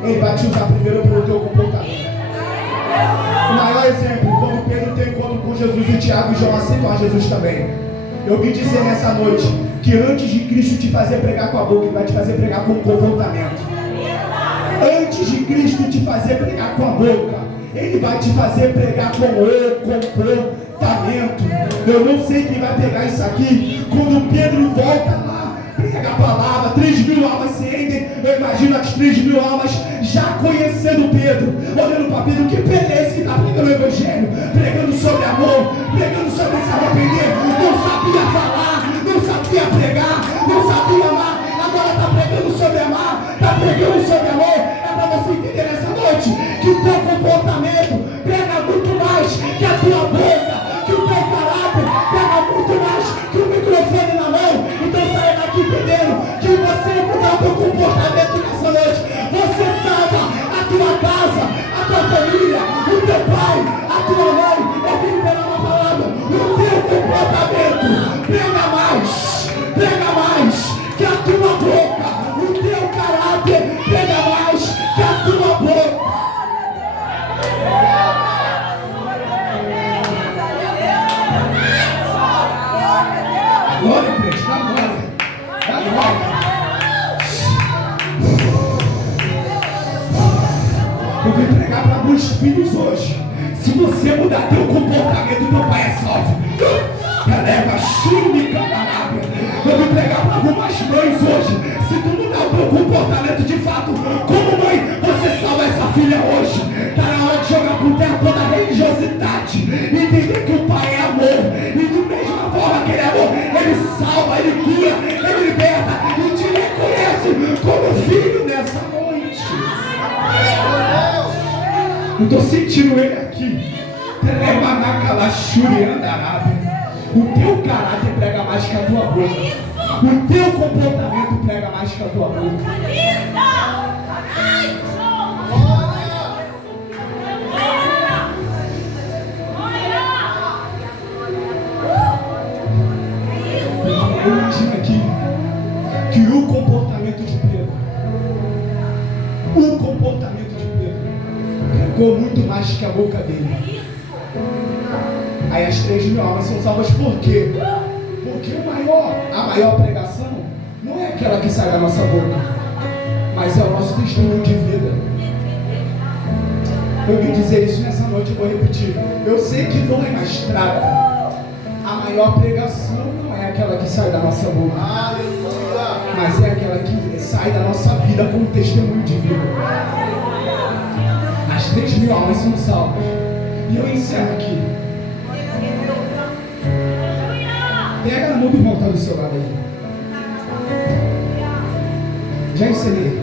Ele vai te usar primeiro pelo teu comportamento. O maior exemplo, quando Pedro tem encontro com Jesus e Tiago e João aceitam a Jesus também. Eu vim dizer nessa noite que antes de Cristo te fazer pregar com a boca, Ele vai te fazer pregar com o comportamento. Antes de Cristo te fazer pregar com a boca, Ele vai te fazer pregar com o comportamento. Eu não sei quem vai pegar isso aqui quando Pedro volta lá, prega a palavra, 3.000 almas se rendem. Eu imagino as 3.000 almas já conhecendo Pedro, olhando para Pedro. Que Pedro é esse que está pregando o evangelho, pregando sobre amor, pregando sobre se arrepender? Não sabia falar, não sabia pregar, não sabia amar. Agora está pregando sobre amar, está pregando sobre amor. É para você entender nessa noite que o teu comportamento prega muito mais que a tua boca, que o teu caráter prega muito mais que o microfone na mão. Então saia daqui entendendo que você mudar o teu comportamento nessa noite, você salva a tua casa, a tua família, o teu pai, a tua mãe. Eu vim liberar uma palavra. O teu comportamento prega mais que a tua boca. O teu caráter prega mais que a tua boca. Glória, crente, dá glória. Dá glória. Eu vim pregar para muitos filhos hoje. Se você mudar teu comportamento, teu pai é salvo. Eleva, chume, camarada. Eu vim pregar para algumas mães hoje. Se tu mudar o teu comportamento de fato, como mãe, você salva essa filha hoje. Está na hora de jogar por terra toda a religiosidade. Entender que o pai é amor. E da mesma forma que ele é amor, ele salva, ele cura, ele liberta e te reconhece como filho nessa noite. Eu estou sentindo ele aqui. O teu caráter prega mais que a tua boca. O teu comportamento prega mais que a tua boca. Eu imagino aqui que o comportamento de Pedro pregou muito mais que a boca dele. Aí as 3.000 almas são salvas por quê? Porque a maior pregação não é aquela que sai da nossa boca, mas é o nosso testemunho de vida. Eu vim dizer isso nessa noite, eu vou repetir. Eu sei que dói, mas traga. A maior pregação não é aquela que sai da nossa boca, mas é aquela que sai da nossa vida como testemunho de vida. As 3.000 almas são salvas. E eu encerro aqui. Pega na mão do irmão que está do seu lado aí. Já ensinei.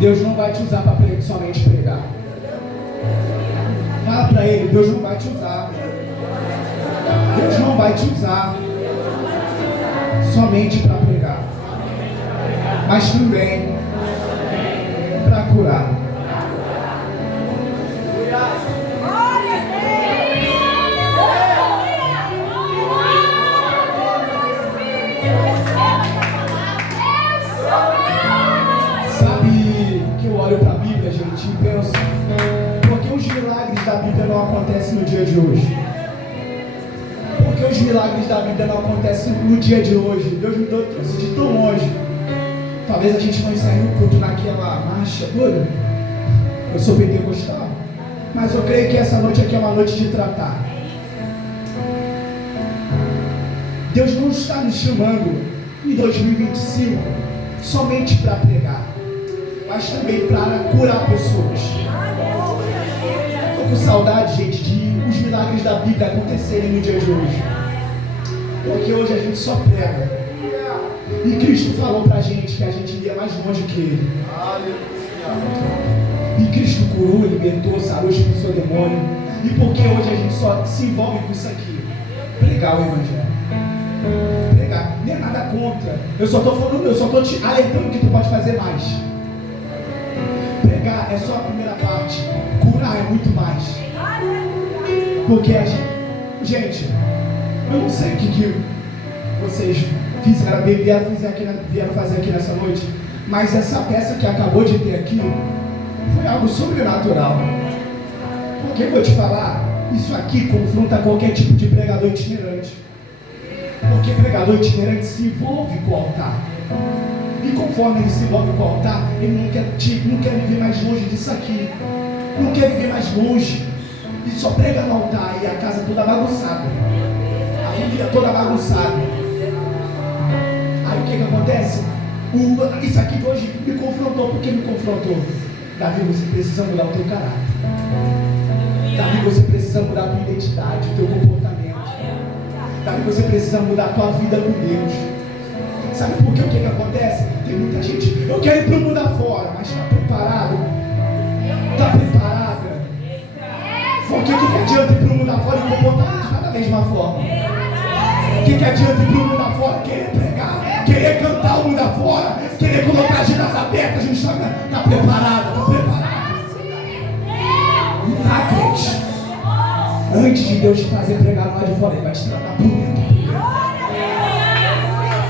Deus não vai te usar para somente pregar. Fala para ele, Deus não vai te usar. Deus não vai te usar somente para pregar, mas também para curar. Sabe que eu olho para a Bíblia, gente, e penso, porque os milagres da Bíblia não acontecem no dia de hoje? Porque os milagres da Bíblia não acontecem no dia de hoje? Deus me trouxe de tão longe. Talvez a gente não encerre o culto naquela marcha toda. Eu sou pentecostal, mas eu creio que essa noite aqui é uma noite de tratar. Deus não está nos chamando em 2025 somente para pregar, mas também para curar pessoas. Estou com saudade, gente, de os milagres da Bíblia acontecerem no dia de hoje, porque hoje a gente só prega. E Cristo falou pra gente que a gente ia mais longe que Ele. E Cristo curou, libertou, sarou, expulsou o demônio. E porque hoje a gente só se envolve com isso aqui, pregar o Evangelho. Pregar, nem é nada contra. Eu só estou te alertando que tu pode fazer mais. Pregar é só a primeira parte, curar é muito mais. Porque a gente, eu não sei o que vocês vieram fazer aqui nessa noite, mas essa peça que acabou de ter aqui foi algo sobrenatural. Porque eu vou te falar, isso aqui confronta qualquer tipo de pregador itinerante. Porque pregador itinerante se envolve com o altar. E conforme ele se envolve com o altar, ele não quer viver mais longe disso aqui. Não quer viver mais longe. e só prega no altar e a casa toda bagunçada, a família toda bagunçada. Aí o que acontece? Isso aqui de hoje me confrontou. Por que me confrontou? Davi, você precisa mudar o teu caráter. Davi, você precisa mudar a tua identidade, o teu comportamento. Davi, você precisa mudar a tua vida com Deus. Sabe por quê? O que acontece? Tem muita gente, eu quero ir para o mundo afora, mas está preparado? Está preparada? Porque o que adianta ir para o mundo afora e comportamento está da mesma forma? O que adianta ir para o mundo afora, querer pregar, querer cantar o mundo afora, querer colocar agendas abertas no Instagram? Está preparada? Está preparada? Não está, crente? Antes de Deus te fazer pregar lá de fora, Ele vai te tratar por dentro.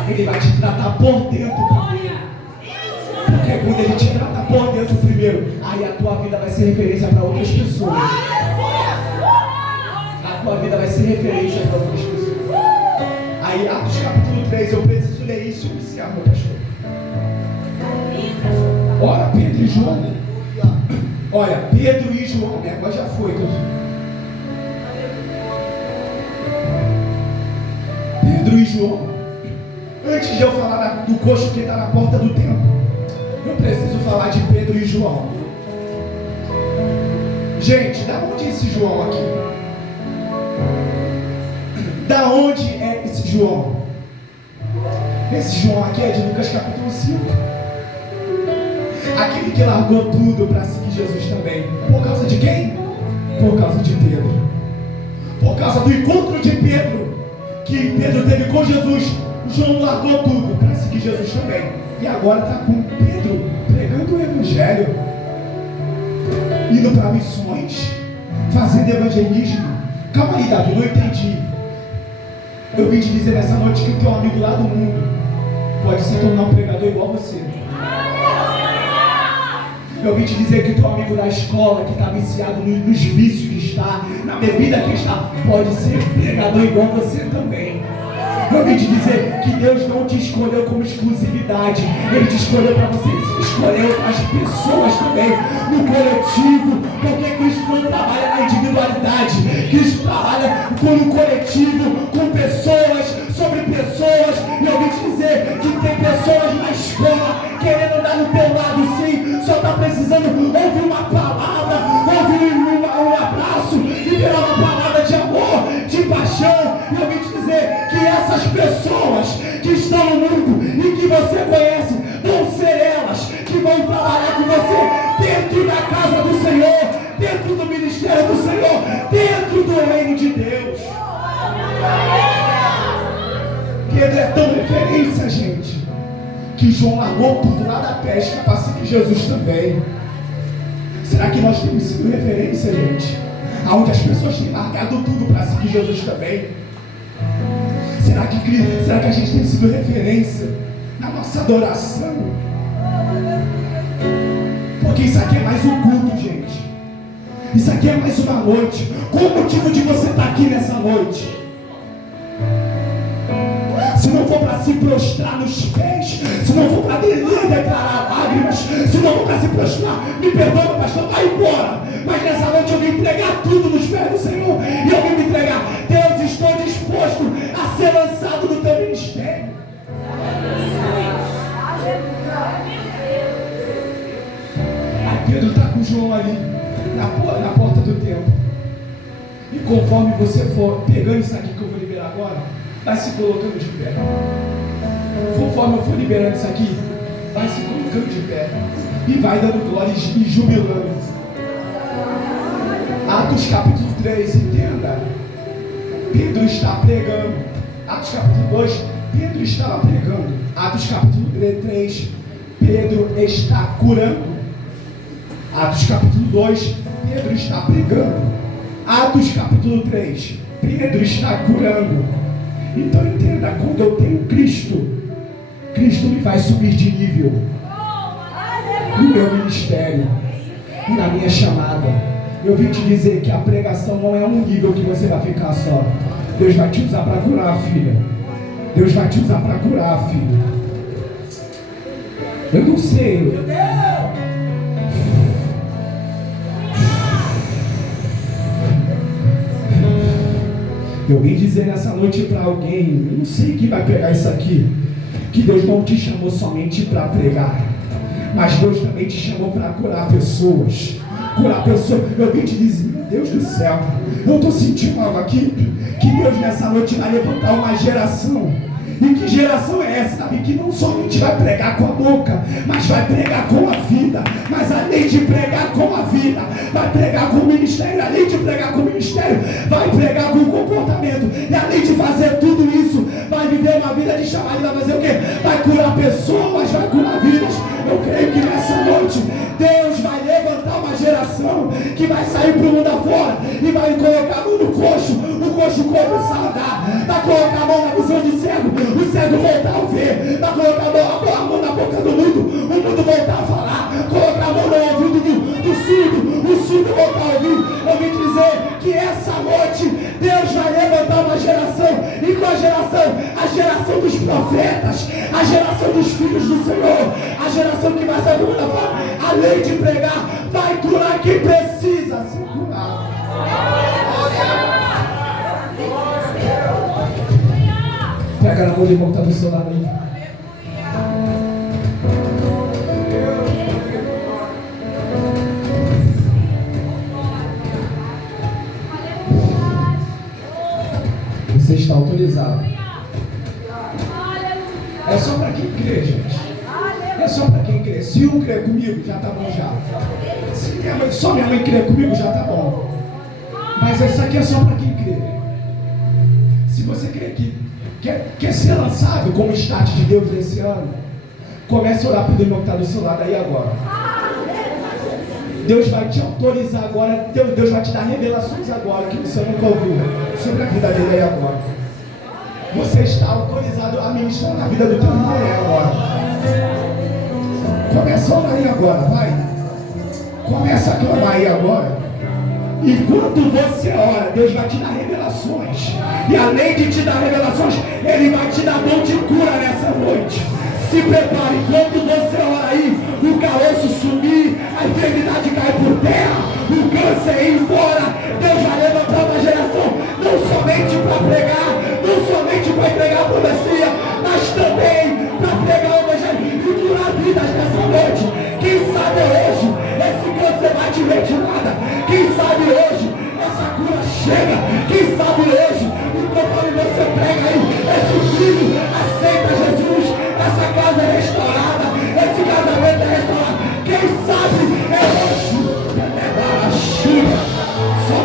Ele vai te tratar por dentro primeiro. Porque quando Ele te trata por dentro primeiro, aí a tua vida vai ser referência para outras pessoas. A tua vida vai ser referência para outras pessoas. Aí Atos capítulo 3, eu preciso ler isso e iniciar, meu pastor. Ora, Pedro e João. Olha, Pedro e João, né? Agora já foi. Pedro e João. Antes de eu falar do coxo que está na porta do templo, eu preciso falar de Pedro e João. Gente, da onde é esse João aqui? Da onde é esse João? Esse João aqui é de Lucas capítulo 5. Aquele que largou tudo para seguir Jesus também. Por causa de quem? Por causa de Pedro. Por causa do encontro de Pedro, que Pedro teve com Jesus, João largou tudo para seguir Jesus também. E agora está com Pedro pregando o Evangelho, indo para missões, fazendo evangelismo. Calma aí, Davi, não entendi. Eu vim te dizer nessa noite que o teu amigo lá do mundo pode se tornar um pregador igual você. Eu vim te dizer que o teu amigo da escola, que está viciado nos vícios que está, na bebida que está, pode ser pregador igual você também. Eu vim te dizer que Deus não te escolheu como exclusividade. Ele te escolheu para você escolher outras pessoas também no coletivo. Porque Cristo não trabalha na individualidade. Cristo trabalha no coletivo, com pessoas, sobre pessoas. E eu vim te dizer que tem pessoas na escola querendo andar no teu lado, sim. Só está precisando ouvir uma palavra, ouvir um abraço e virar uma palavra de amor, de paixão. E eu vim te dizer que essas pessoas que estão no mundo e que você conhece vão ser elas que vão trabalhar com você dentro da casa do Senhor, dentro do ministério do Senhor, dentro do reino de Deus. Pedro é tão referência, gente, que João largou tudo lá da pesca para seguir Jesus também. Será que nós temos sido referência, gente? Aonde as pessoas têm largado tudo para seguir Jesus também? Será que a gente tem sido referência na nossa adoração? Porque isso aqui é mais um culto, gente. Isso aqui é mais uma noite. Qual o motivo de você estar aqui nessa noite? Se não for para se prostrar nos pés, se não for para declarar lágrimas, se não for para se prostrar, me perdoa, pastor, vai embora. Mas nessa noite eu vim entregar tudo nos pés do Senhor. E eu vim me entregar. Deus, estou disposto a ser lançado no teu ministério. Aí Pedro está com João ali, na porta do templo. E conforme você for pegando isso aqui que eu vou liberar agora, vai se colocando de pé. Conforme eu for liberando isso aqui, vai se colocando de pé. E vai dando glória e jubilando. Atos capítulo 3, entenda. Pedro está pregando. Atos capítulo 2, Pedro estava pregando. Atos capítulo 3, Pedro está curando. Atos capítulo 2, Pedro está pregando. Atos capítulo 3, Pedro está curando. Então entenda, quando eu tenho Cristo, Cristo me faz subir de nível no meu ministério e na minha chamada. Eu vim te dizer que a pregação não é um nível que você vai ficar só. Deus vai te usar para curar, filha. Deus vai te usar para curar, filha. Eu não sei. Eu vim dizer nessa noite para alguém, eu não sei quem vai pegar isso aqui, que Deus não te chamou somente para pregar, mas Deus também te chamou para curar pessoas. Curar pessoas. Eu vim te dizer, meu Deus do céu, eu estou sentindo algo aqui, que Deus nessa noite vai levantar uma geração. E que geração é essa, Davi? Que não somente vai pregar com a boca, mas vai pregar com a vida. Mas além de pregar com a vida, vai pregar com o ministério. Além de pregar com o ministério, vai pregar com o comportamento. E além de fazer tudo isso, vai viver uma vida de chamado. Vai fazer o quê? Vai curar pessoas, vai curar vidas. Eu creio que nessa noite Deus vai levantar uma geração que vai sair para o mundo afora e vai colocar a mão no coxo, o coxo começar a andar, vai colocar a mão na visão de cego, o cego voltar a ver, vai colocar a mão na boca do mundo, o mundo voltar a falar, colocar a mão no ouvido do surdo, o surdo voltar a ouvir. Eu vim dizer que essa noite Deus vai levantar uma geração, e com a geração dos profetas, a geração dos filhos do Senhor, a geração que vai sair do mundo afora, além de pregar, vai curar quem precisa ser curado. Pega na mão do irmão que está do seu lado aí. Você está autorizado. É só para quem crê, gente. É só para quem crê. Se um crê comigo, já está bom já. Se só minha mãe crê comigo, já está bom. Mas isso aqui é só para quem crê. Se você crê que quer ser lançado como estátua de Deus nesse ano, comece a orar para o irmão que está do seu lado aí agora. Deus vai te autorizar agora. Deus vai te dar revelações agora que você nunca ouviu sobre a vida dele aí agora. Você está autorizado a ministrar na vida do teu irmão aí agora. Começa a orar aí agora, vai. Começa a clamar aí agora. Enquanto você ora, Deus vai te dar revelações. E além de te dar revelações, Ele vai te dar dom de cura nessa noite. Se prepare, enquanto você ora aí, o caroço sumir, a enfermidade cai por terra, o câncer ir embora. Deus vai levantar uma geração, não somente para pregar, não somente para entregar a profecia, mas também para pregar o evangelho e curar vidas nessa noite. Quem sabe hoje esse câncer vai de retirada, quem sabe hoje essa cura chega, quem sabe hoje, conforme você prega aí, esse filho aceita Jesus, essa casa é restaurada, esse casamento é restaurado. Quem sabe é hoje. Só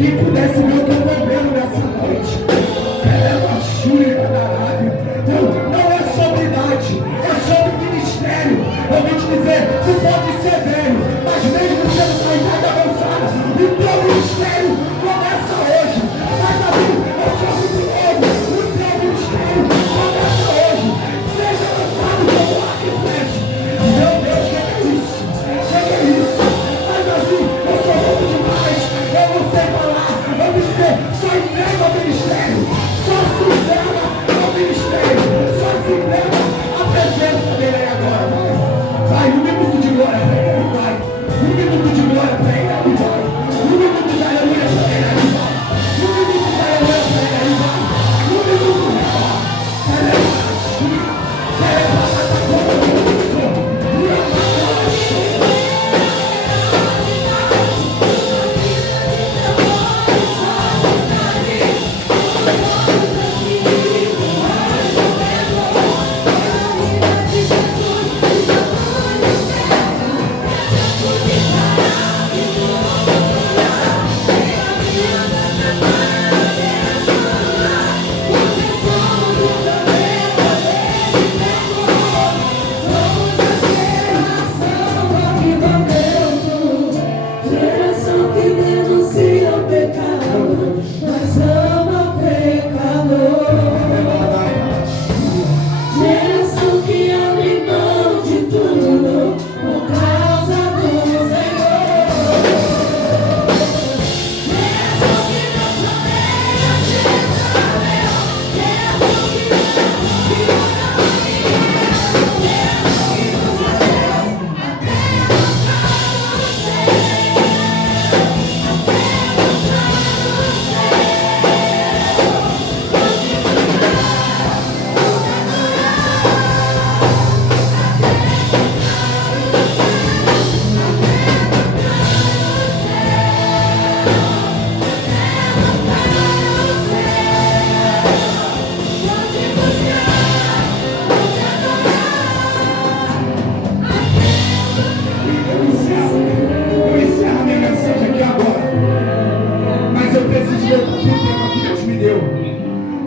que pudesse ver o que eu estou vendo nessa noite. Não é sobre idade, é sobre ministério. Eu vou te dizer, tu pode ser velho, mas mesmo sendo com a idade avançada, o teu ministério começa hoje. Mas Davi, eu sou muito novo, o teu ministério começa hoje. Seja lançado como arco e flecha. Meu Deus, que é isso? Que é isso? Mas Davi, eu sou novo demais, eu não sei falar. Eu vou dizer, só entrega ao ministério, só se entrega ao ministério, só se entrega a presença dele aí agora. Vai, um minuto de glória para ele, vai. Um minuto de glória para ele, aí vai. Um minuto de aleluia para ele, aí vai. Um minuto de aleluia para ele, aí vai. Um minuto de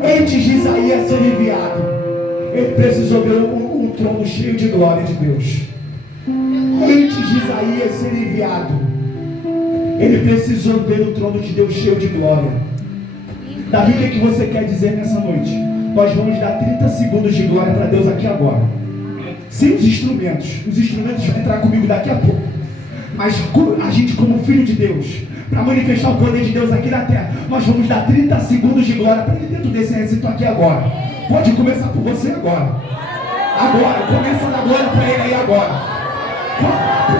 antes de Isaías ser enviado, ele precisou ver um trono cheio de glória de Deus. Antes de Isaías ser enviado, ele precisou ver o trono de Deus cheio de glória. Davi, o que você quer dizer nessa noite? Nós vamos dar 30 segundos de glória para Deus aqui agora. Sem os instrumentos vão entrar comigo daqui a pouco. Mas a gente, como filho de Deus, para manifestar o poder de Deus aqui na terra, nós vamos dar 30 segundos de glória para ele dentro desse recinto aqui agora. Pode começar por você agora. Agora, começa a dar glória para ele aí agora.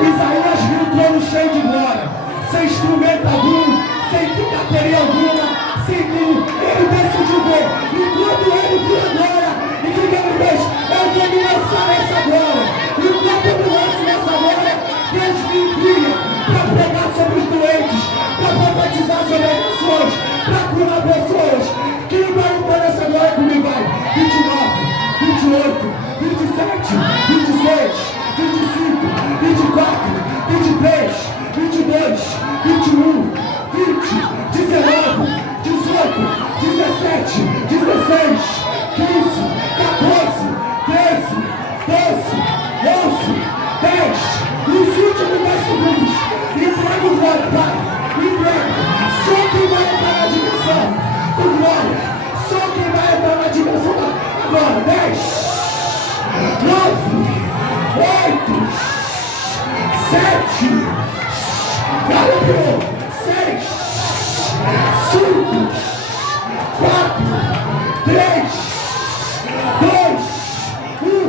Isaías viu o trono cheio de glória, sem instrumento algum, sem bateria alguma, sem tudo. Ele decidiu ver. E quando ele viu a glória, e o que ele fez? Eu vou me lançar nessa glória. E quando eu me lanço nessa glória, Deus me envia para pregar sobre os doentes, para profetizar sobre as pessoas, para curar pessoas. Quem vai entrar nessa glória comigo? Vai. 29, 28, 27, 26, 25, 24, 23, 22, 21, 20, 19, 18, 17, 16, 15, 14, 13, 12, 11, 10, os últimos 10 segundos. Entrega o glória, Pai. Entrega. Só quem vai entrar na dimensão do glória. Só quem vai entrar na dimensão agora. 10, 9, 8, 7, galopou, 6, 5, 4, 3, 2, 1.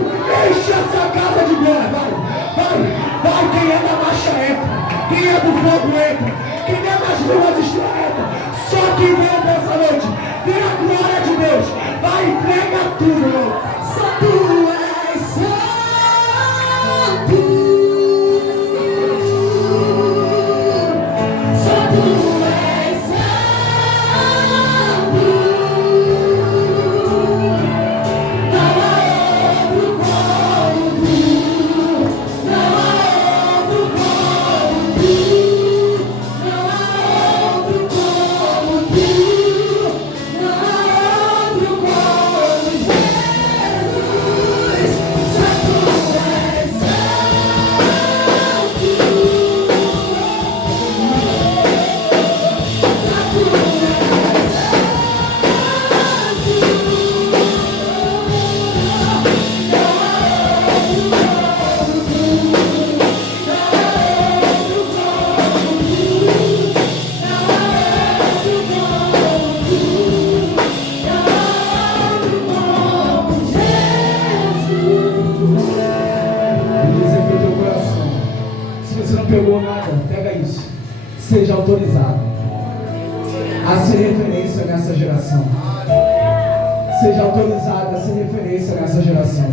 Enche essa casa de glória, vai, quem é da marcha entra, quem é do fogo entra, quem é das duas estrelas entra, só quem veio nessa noite, vê a glória de Deus, vai, entrega tudo, irmão. Só tu és santo. seja autorizado a ser referência nessa geração. Seja autorizado a ser referência nessa geração.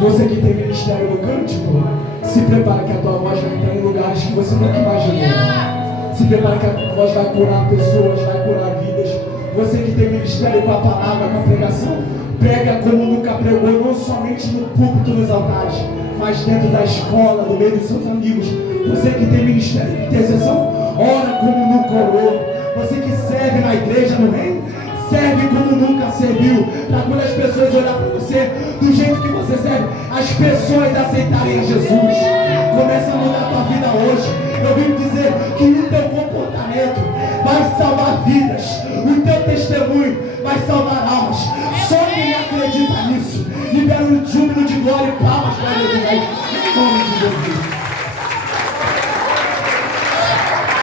Você que tem ministério no cântico, se prepara que a tua voz vai entrar em lugares que você nunca imaginou. Se prepara que a tua voz vai curar pessoas, vai curar vidas. Você que tem ministério com a palavra, com a pregação, prega como nunca pregou, não somente no púlpito, nos altares, mas dentro da escola, no meio dos seus amigos. Você que tem ministério de intercessão, ora como nunca orou. Você que serve na igreja, no reino, serve como nunca serviu. Para quando as pessoas olharem para você, do jeito que você serve, as pessoas aceitarem Jesus. Começa a mudar a tua vida hoje. Eu vim dizer que o teu comportamento